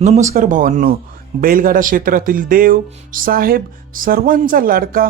नमस्कार भावांनो, बैलगाडा क्षेत्रातील देव साहेब सर्वांचा लाडका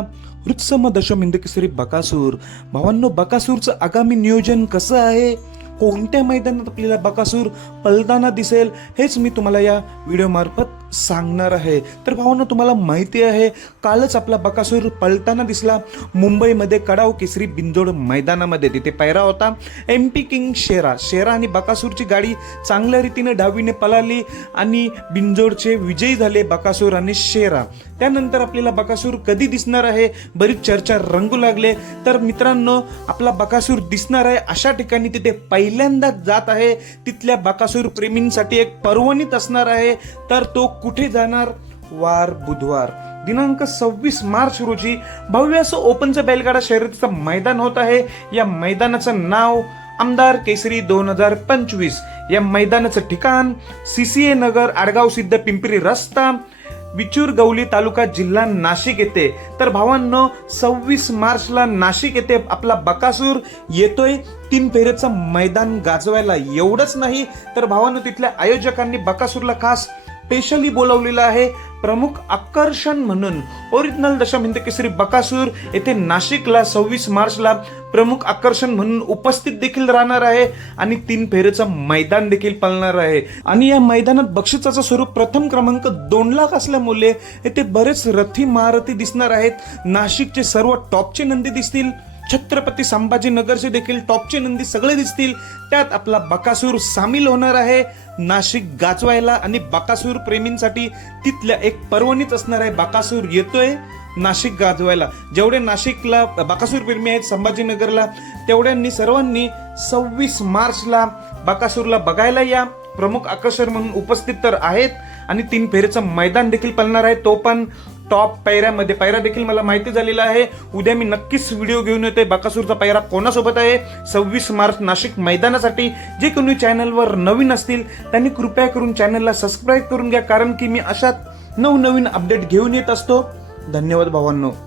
हृत्सम दशमिंद केसरी बकासूर. भावांनो, बकासूरचं आगामी नियोजन कसं आहे, कोणत्या मैदानात आपल्याला बकासूर पळताना दिसेल, हेच मी तुम्हाला या व्हिडिओ मार्फत सांगणार आहे. तर भावांनो, तुम्हाला माहिती आहे कालच आपला बकासूर पळताना दिसला मुंबईमध्ये कडाव केसरी बिंजोड मैदानामध्ये. तिथे पैरा होता MP किंग शेरा आणि बकासूरची गाडी चांगल्या रीतीने डावीने पळाली आणि बिंजोडचे विजयी झाले बकासूर आणि शेरा. त्यानंतर आपल्याला बकासूर कधी दिसणार आहे, बरीच चर्चा रंगू लागले. तर मित्रांनो, आपला बकासूर दिसणार आहे अशा ठिकाणी तिथे पहिल्यांदा जात आहे. तिथल्या बकासूर प्रेमींसाठी एक पर्वणीच असणार आहे. तर तो कुठे जाणार? वार बुधवार दिनांक 26 मार्च रोजी भव्य असं ओपनचं बैलगाडा शर्यतीचं मैदान होत आहे. या मैदानाचं नाव आमदार केसरी 2025. या मैदानाचं ठिकाण CCA नगर, आडगाव सिद्ध पिंपरी रस्ता, विचूर गवली तालुका, जिल्हा नाशिक येथे. तर भावांनो, 26 मार्चला नाशिक येथे आपला बकासूर येतोय 3 फेऱ्याचं मैदान गाजवायला. एवढंच नाही तर भावांनो, तिथल्या आयोजकांनी बकासूरला खास स्पेशली बोलावलेलं आहे प्रमुख आकर्षण म्हणून. ओरिजिनल दशमिंद केसरी बकासूर येथे नाशिकला 26 मार्चला प्रमुख आकर्षण म्हणून उपस्थित देखील राहणार आहे आणि 3 फेरीचं मैदान देखील पळणार आहे. आणि या मैदानात बक्षिसाचं स्वरूप प्रथम क्रमांक 2 लाख असल्यामुळे येथे बरेच रथी महारथी दिसणार आहेत. नाशिकचे सर्व टॉपचे नंदी दिसतील, छत्रपती संभाजीनगरचे देखील टॉपचे नंदी सगळे दिसतील. त्यात आपला बकासूर सामील होणार आहे नाशिक गाजवायला. आणि बकासूर प्रेमींसाठी तिथल्या एक पर्वणीच असणार आहे. बकासूर येतोय नाशिक गाजवायला. जेवढे नाशिकला बकासूर प्रेमी आहेत, संभाजीनगरला, तेवढ्यांनी सर्वांनी 26 मार्चला बकासूरला बघायला या. प्रमुख आकर्षण म्हणून उपस्थित तर आहेत आणि 3 फेरीचं मैदान देखील पळणार आहे, तो पण टॉप पैऱ्यामध्ये. पैरा देखील मला माहिती झालेला आहे. उद्या मी नक्कीच व्हिडिओ घेऊन येतोय बकासूरचा पैरा कोणासोबत आहे 26 मार्च नाशिक मैदानासाठी. जे कोणी चॅनलवर नवीन असतील त्यांनी कृपया करून चॅनलला सबस्क्राईब करून घ्या, कारण की मी अशाच नवनवीन अपडेट घेऊन येत असतो. धन्यवाद भावांनो.